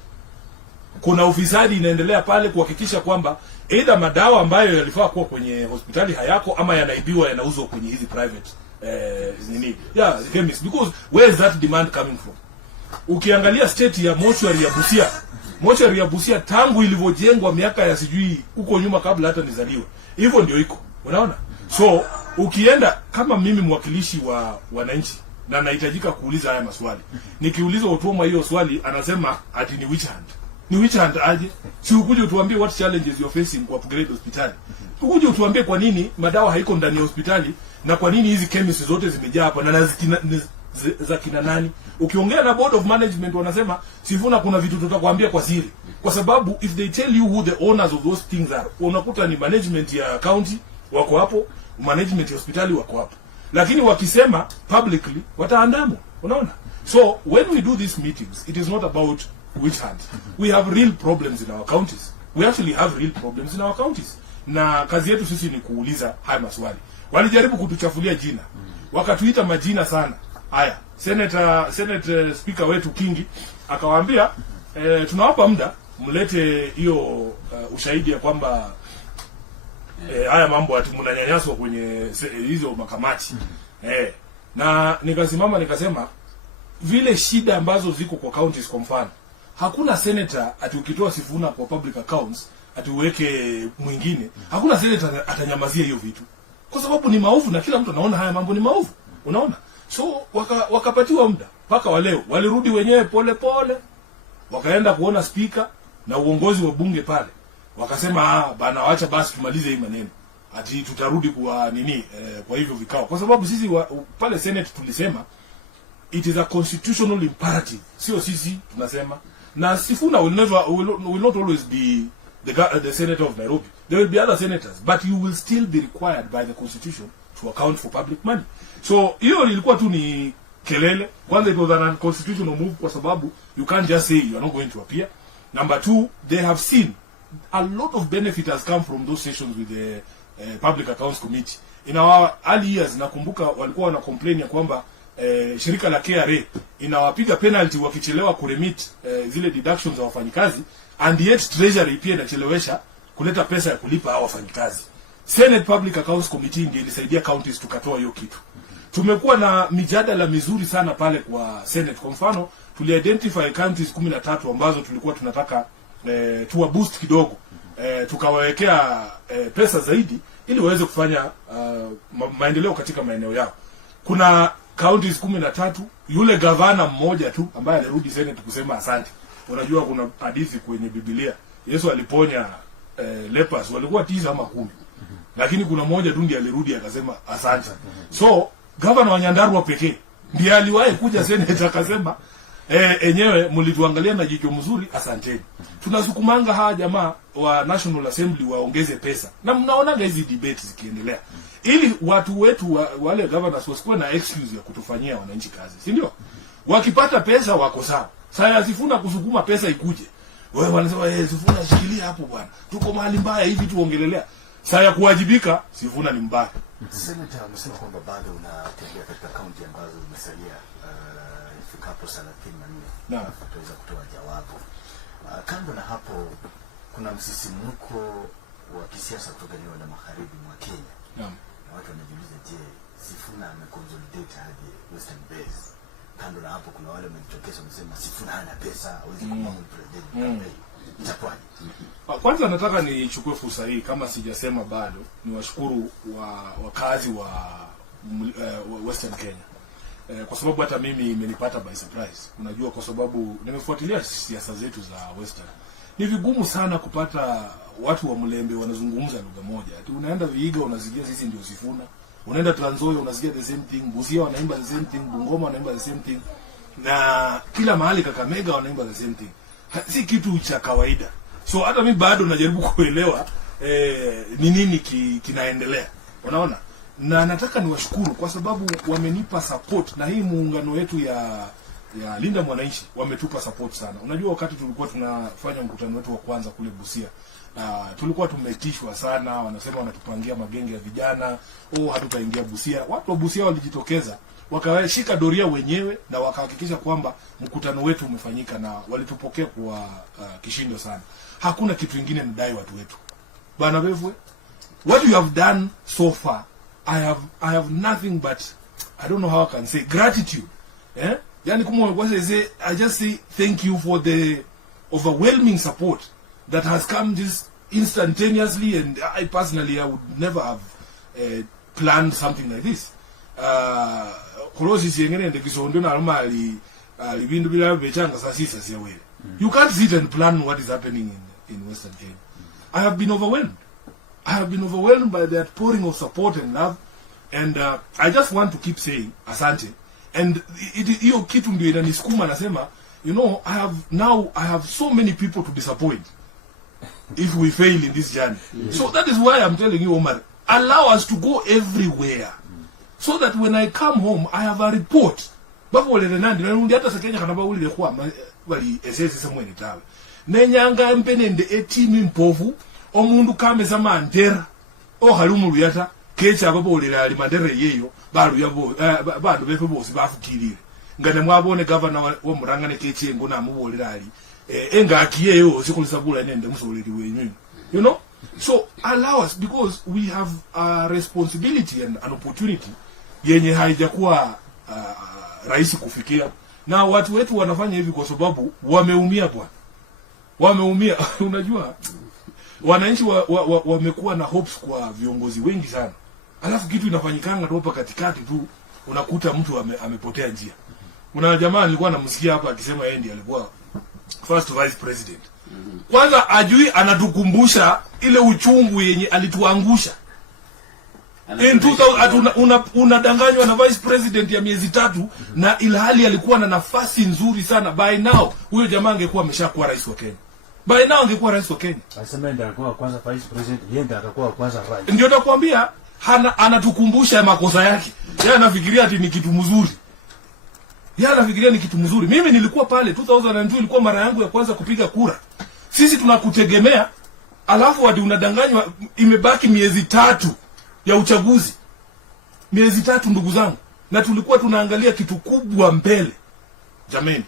Kuna ufisadi inaendelea pale kuhakikisha kwamba either madawa ambayo yalifaa kuwa kwenye hospitali hayako ama yanaibiwa yanauzwa kwenye hizi private chemist, because where is that demand coming from? Ukiangalia state ya mortuary ya Busia tangu ilivyojengwa miaka ya sijui huko nyuma kabla hata nizaliwe, hivyo ndio iko, unaona. So ukienda kama mimi mwakilishi wa wananchi na nahitajika kuuliza haya maswali, nikiuliza Otuoma hiyo swali anasema ati ni witch hunt. Ni witch hunt aje? Si ukuje utuambie what challenges you're facing kwa upgrade hospitali. Ukuje utuambie kwa nini madawa haiko ndani ya hospitali na kwa nini hizi chemistry zote zimejaa hapa na za kina nani? Ukiongea na board of management wanasema Sifuna kuna vitu tutakwambia kwa siri. Kwa sababu if they tell you who the owners of those things are, unakuta ni management ya county wako hapo, management ya hospitali wako hapo. Lakini wakisema publicly wataandamwa, unaona? So when we do these meetings, it is not about witch hunt. We have real problems in our counties. We actually have real problems in our counties. Na kazi yetu sisi ni kuuliza haya maswali. Walijaribu kutuchafulia jina. Wakatuita majina sana. Haya, Senate Speaker wetu Kingi akawaambia tunawapa muda mlete hiyo ushahidi ya kwamba haya mambo ati mnanyanyaswa kwenye hizo makamati. Na nikasimama nikasema vile shida ambazo ziko kwa counties kwa mfano, hakuna senator ati ukitoa Sifuna kwa public accounts ati uweke mwingine, hakuna senator atanyamazia hiyo vitu. Kwa sababu ni maovu na kila mtu anaona haya mambo ni maovu, unaona? So wakapatiwa muda mpaka waleo walirudi wenyewe pole pole, wakaenda kuona speaker na uongozi wa bunge pale. Wakasema bana waacha basi tumalize hii maneno. Ati tutarudi kwa kwa hivyo vikao. Kwa sababu sisi pale Senate tulisema it is a constitutional imperative. Sio sisi tunasema. Na Sifuna will not always be the senator of Nairobi. There will be other senators, but you will still be required by the constitution to account for public money. So hiyo ilikuwa tu ni kelele. Kwanza it was an unconstitutional move kwa sababu you can't just say you are not going to appear. Number two, they have seen a lot of benefit has come from those sessions with the Public Accounts Committee. In our early years nakumbuka walikuwa wana complain ya kwamba shirika la KRA inawapiga penalty wakichelewa kuremit zile deductions za wafanyikazi, and yet treasury pia inachelewesha kuleta pesa ya kulipa hao wafanyikazi. Senate Public Accounts Committee ndio ilisaidia counties tukatoa hiyo kitu. Tumekuwa na mijadala mizuri sana pale kwa Senate. Kwa mfano, tuli-identify counties 13 ambazo tulikuwa tunataka tuwa boost kidogo. Tukawawekea pesa zaidi ili waweze kufanya maendeleo katika maeneo yao. Kuna counties 13, yule gavana mmoja tu ambaye alirudi Senate kusema asante. Unajua kuna hadithi kwenye Biblia, Yesu aliponya lepers walikuwa 9 ama 10. Lakini kuna mmoja tu ndiye alirudi akasema asante. So governor wa Nyandarua pekee ndiye aliwahi kuja Senate akasema enyewe mlituangalia na jicho mzuri, asanteni. Tunasukumanga hawa jamaa wa National Assembly waongeze pesa. Na mnaonaga hizi debates zikiendelea, ili watu wetu wale governors wasikuwe na excuse ya kutufanyia wananchi kazi, si ndio? Wakipata pesa wako sawa. Sasa Sifuna kusukuma pesa ikuje, wewe wanasema Sifuna shikilia hapo bwana, tuko mahali mbaya hivi tuongelelea. Sasa ya kuwajibika Sifuna ni mbaya. Senator amesema kwamba bado unatembea katika kaunti ambazo zimesalia ifikapo sana 34 na tutaweza kutoa jawabu. Kando na hapo kuna msisimuko wa kisiasa kutoka eneo la magharibi mwa Kenya. Naam. Na watu wanajiuliza, je, Sifuna ameconsolidate hadi Western Base? Kando na hapo kuna wale wamejitokeza wamesema Sifuna hana pesa, hawezi kuwa president campaign. Itakuwaje? Kwanza nataka nichukue fursa hii, kama sijasema bado, niwashukuru wakazi wa Western Kenya. Kwa sababu hata mimi imenipata by surprise. Unajua, kwa sababu nimefuatilia siasa zetu za Western. Ni vigumu sana kupata watu wa Mlembe wanazungumza lugha moja. Ati unaenda Vihiga unasikia sisi ndio Sifuna. Unaenda Trans Nzoia unasikia the same thing. Busia wanaimba the same thing. Bungoma wanaimba the same thing. Na kila mahali Kakamega wanaimba the same thing. Si kitu cha kawaida. So hata mimi bado najaribu kuelewa ni nini kinaendelea. Unaona? Na nataka niwashukuru kwa sababu wamenipa support, na hii muungano wetu ya Linda Mwananchi wametupa support sana. Unajua, wakati tulikuwa tunafanya mkutano wetu wa kwanza kule Busia, tulikuwa tumetishwa sana, wanasema wanatupangia magenge ya vijana, hatutaingia Busia. Watu wa Busia walijitokeza, wakashika doria wenyewe na wakahakikisha kwamba mkutano wetu umefanyika, na walitupokea kwa kishindo sana. Hakuna kitu kingine ndai watu wetu. Bana Bevwe, what you have done so far, I have nothing but, I don't know how I can say, gratitude. Yani I just say thank you for the overwhelming support that has come this instantaneously, and I personally, I would never have planned something like this. You can't sit and plan what is happening in Western Kenya. I have been overwhelmed. I have been overwhelmed by that pouring of support and love, and I just want to keep saying asante. And hiyo kitu ndio inanisukuma, nasema, you know, I have so many people to disappoint if we fail in this journey. So that is why I'm telling you, Omar, allow us to go everywhere, so that when I come home I have a report. Babo wale nandi na ndi hata Kenya kanaba uli kwa bali SS samwe tawe nenyanga mpenende etimi mpovu omundu kameza mandera halumu luyata kecha babo wale ali mandera yeyo balu yabo bandu befe bose bafukirire ngane mwabone governor wa Murang'a ne keche ngo na mubolere ali enga akiyeyo sikulisabula nende musoleri wenyu, you know. So allow us, because we have a responsibility and an opportunity yenye haijakuwa rahisi kufikia, na watu wetu wanafanya hivi kwa sababu wameumia bwana, wameumia. Unajua, wananchi wamekuwa na hopes kwa viongozi wengi sana, alafu kitu inafanyikanga hapa katikati tu unakuta mtu amepotea njia. Kuna jamaa nilikuwa namsikia hapa akisema yeye ndiye alikuwa first vice president. Kwanza ajui anatukumbusha ile uchungu yenye alituangusha. In 2000 unadanganywa na vice president ya miezi 3 na ilhali alikuwa na nafasi nzuri sana. By now huyo jamaa angekuwa ameshakuwa rais wa Kenya. By now angekuwa rais wa Kenya. Asema ndiye alikuwa kwanza vice president, yeye ndiye atakuwa kwanza rais. Ndio nakwambia, anatukumbusha makosa yake. Yeye anafikiria ati ni kitu mzuri. Mimi nilikuwa pale 2002, ilikuwa mara yangu ya kwanza kupiga kura. Sisi tunakutegemea, alafu hadi unadanganywa imebaki miezi 3 ya uchaguzi. Miezi 3 ndugu zangu. Na tulikuwa tunaangalia kitu kubwa mbele. Jameni.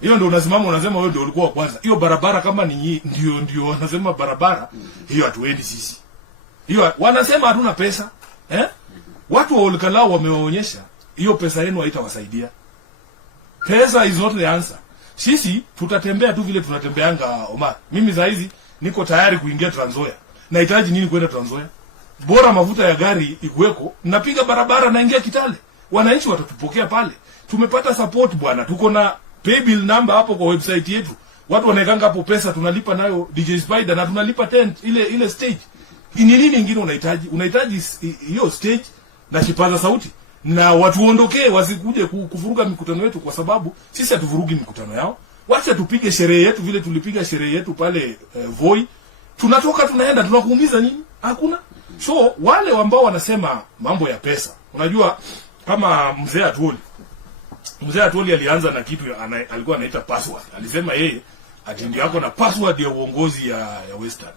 Hiyo ndio unasimama unasema wewe ndio ulikuwa wa kwanza. Hiyo barabara kama ni ndio wanasema barabara, hiyo hatuendi sisi. Hiyo wanasema hatuna pesa. Watu wa Olkalao wamewaonyesha hiyo pesa yenu haitawasaidia. Pesa is not the answer. Sisi tutatembea tu vile tunatembeanga, Omar. Mimi za hizi niko tayari kuingia Trans Nzoia. Nahitaji nini kwenda Trans Nzoia? Bora mafuta ya gari ikuweko, napiga barabara naingia Kitale. Wananchi watatupokea pale. Tumepata support bwana. Tuko na pay bill number hapo kwa website yetu. Watu wanaekanga hapo pesa, tunalipa nayo DJ Spider, na tunalipa tent ile stage. Ni nini nyingine unahitaji? Unahitaji hiyo stage na kipaza sauti. Na watu ondokee, wasikuje kuvuruga mikutano yetu, kwa sababu sisi hatuvurugi mikutano yao. Wacha tupige sherehe yetu vile tulipiga sherehe yetu pale Voi. Tunatoka tunaenda, tunakuumiza nini? Hakuna. So wale ambao wanasema mambo ya pesa, unajua kama Mzee Atwoli alianza na kitu alikuwa anaita password. Alisema yeye ajindi yako na password ya uongozi ya Western.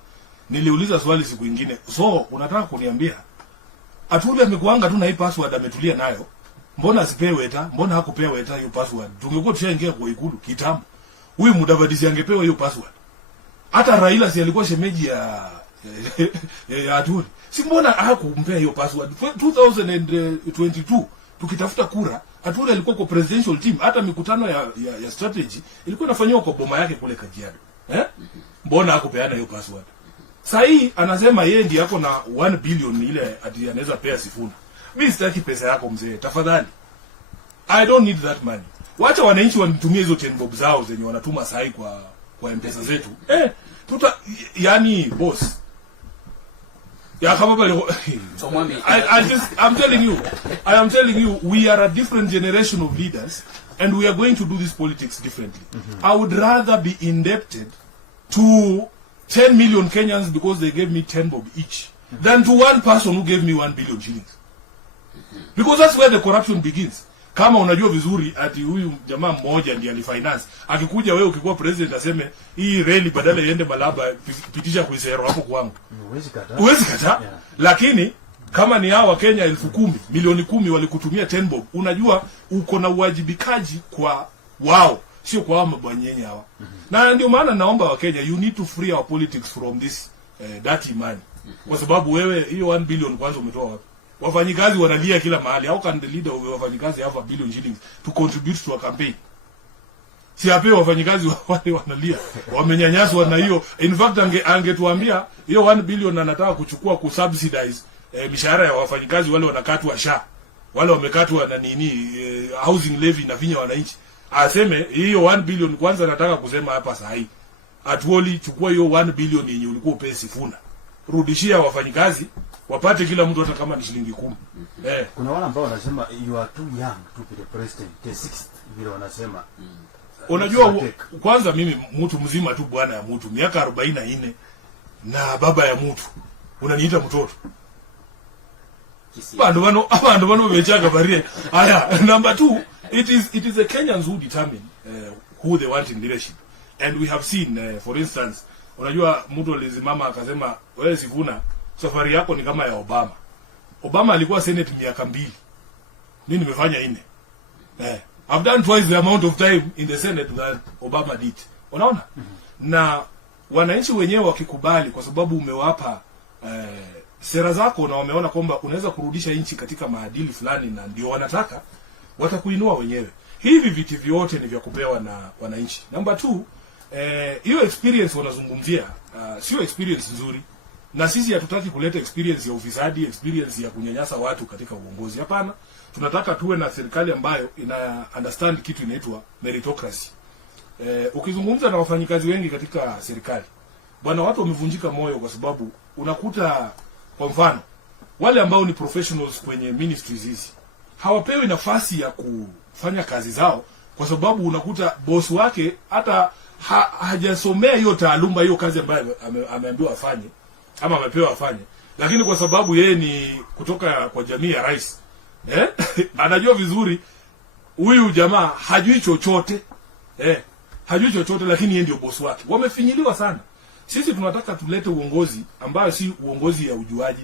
Niliuliza swali siku nyingine, so unataka kuniambia Atwoli amekuanga tu na hii password ametulia nayo? Mbona asipewe eta? Mbona hakupewa eta hiyo password? Tungekuwa tushaingia kwa Ikulu kitambo. Huyu Mudavadi angepewa hiyo password. Hata Raila si alikuwa shemeji ya Atwoli. Si mbona hakumpea hiyo password? 2022 tukitafuta kura, Atwoli alikuwa kwa presidential team, hata mikutano ya strategy ilikuwa inafanywa kwa boma yake kule Kajiado. Mbona hakupeana hiyo password? Sasa hii anasema yeye ndiye yako na 1 billion ile ati anaweza pea Sifuna. Mimi sitaki pesa yako mzee, tafadhali. I don't need that money. Wacha wananchi wanitumie hizo 10 bob zao zenye wanatuma sahi kwa M-Pesa zetu. Yani boss. Ya kama bale so mwami, I am telling you we are a different generation of leaders and we are going to do this politics differently. I would rather be indebted to 10 million Kenyans because they gave me 10 bob each than to one person who gave me 1 billion shillings. Because that's where the corruption begins. Kama unajua vizuri ati huyu jamaa mmoja ndiye alifinance, akikuja wewe ukikuwa president aseme hii reli badala iende Malaba pitisha kuisero hapo kwangu. Huwezi kataa. Yeah. Lakini kama ni hawa Kenya 10,000 milioni 10 walikutumia 10 bob, unajua uko na uwajibikaji kwa wao, sio kwa mabwanyenye hawa. Na ndio maana naomba wa Kenya, you need to free our politics from this dirty money. Kwa sababu wewe hiyo 1 billion kwanza umetoa wapi? Wafanyikazi wanalia kila mahali. How can the leader of wafanyikazi have 1 billion shillings to contribute to a campaign? Si hapo wafanyikazi wale wanalia. Wamenyanyaswa na hiyo. In fact angetuambia hiyo 1 billion anataka kuchukua kusubsidize mishahara ya wafanyikazi wale wanakatwa SHA. Wale wamekatwa na nini housing levy na vinya wananchi. Aseme hiyo 1 billion kwanza nataka kusema hapa saa hii. Atuoli chukua hiyo 1 billion yenye ulikuwa upe Sifuna. Rudishia wafanyikazi wapate kila mtu hata kama ni shilingi 10. Kuna wale ambao wanasema you are too young to be the president. The 6th vile wanasema. Unajua kwanza mimi mtu mzima tu bwana ya mtu miaka 44 na baba ya mtu. Unaniita mtoto. Bando wamechaga barie. Aya, number 2, it is the Kenyans who determine who they want in leadership. And we have seen for instance, unajua mtu alizimama akasema wewe Sifuna safari yako ni kama ya Obama. Obama alikuwa Senate miaka 2. Mimi nimefanya 4. I've done twice the amount of time in the Senate that Obama did. Unaona? Na wananchi wenyewe wakikubali kwa sababu umewapa sera zako na wameona kwamba unaweza kurudisha nchi katika maadili fulani na ndio wanataka, watakuinua wenyewe. Hivi viti vyote ni vya kupewa na wananchi. Number 2, hiyo experience wanazungumzia sio experience nzuri. Na sisi hatutaki kuleta experience ya ufisadi, experience ya kunyanyasa watu katika uongozi. Hapana. Tunataka tuwe na serikali ambayo ina understand kitu inaitwa meritocracy. Ukizungumza na wafanyikazi wengi katika serikali, bwana, watu wamevunjika moyo kwa sababu unakuta kwa mfano wale ambao ni professionals kwenye ministries hizi hawapewi nafasi ya kufanya kazi zao kwa sababu unakuta boss wake hata hajasomea hiyo taaluma, hiyo kazi ambayo ameambiwa afanye ama amepewa afanye, lakini kwa sababu yeye ni kutoka kwa jamii ya rais, anajua vizuri huyu jamaa hajui chochote, hajui chochote, lakini yeye ndio boss wake. Wamefinyiliwa sana. Sisi tunataka tulete uongozi ambayo si uongozi ya ujuaji.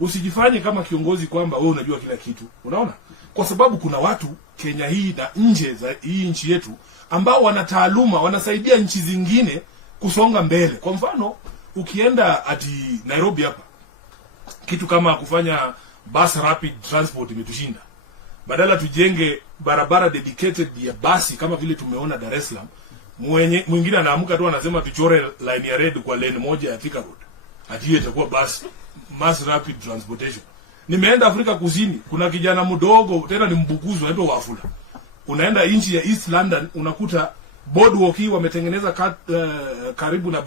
Usijifanye kama kiongozi kwamba wewe unajua kila kitu. Unaona? Kwa sababu kuna watu Kenya hii na nje za hii nchi yetu ambao wana taaluma, wanasaidia nchi zingine kusonga mbele. Kwa mfano, ukienda ati Nairobi hapa, kitu kama kufanya bus rapid transport imetushinda. Badala tujenge barabara dedicated ya basi kama vile tumeona Dar es Salaam, mwingine anaamka tu anasema tuchore line ya red kwa lane moja ya Thika Road. Ati itakuwa bus mass rapid transportation. Nimeenda Afrika Kusini, kuna kijana mdogo tena ni mbukuzu anaitwa Wafula. Unaenda nchi ya East London unakuta boardwalk hii wametengeneza karibu na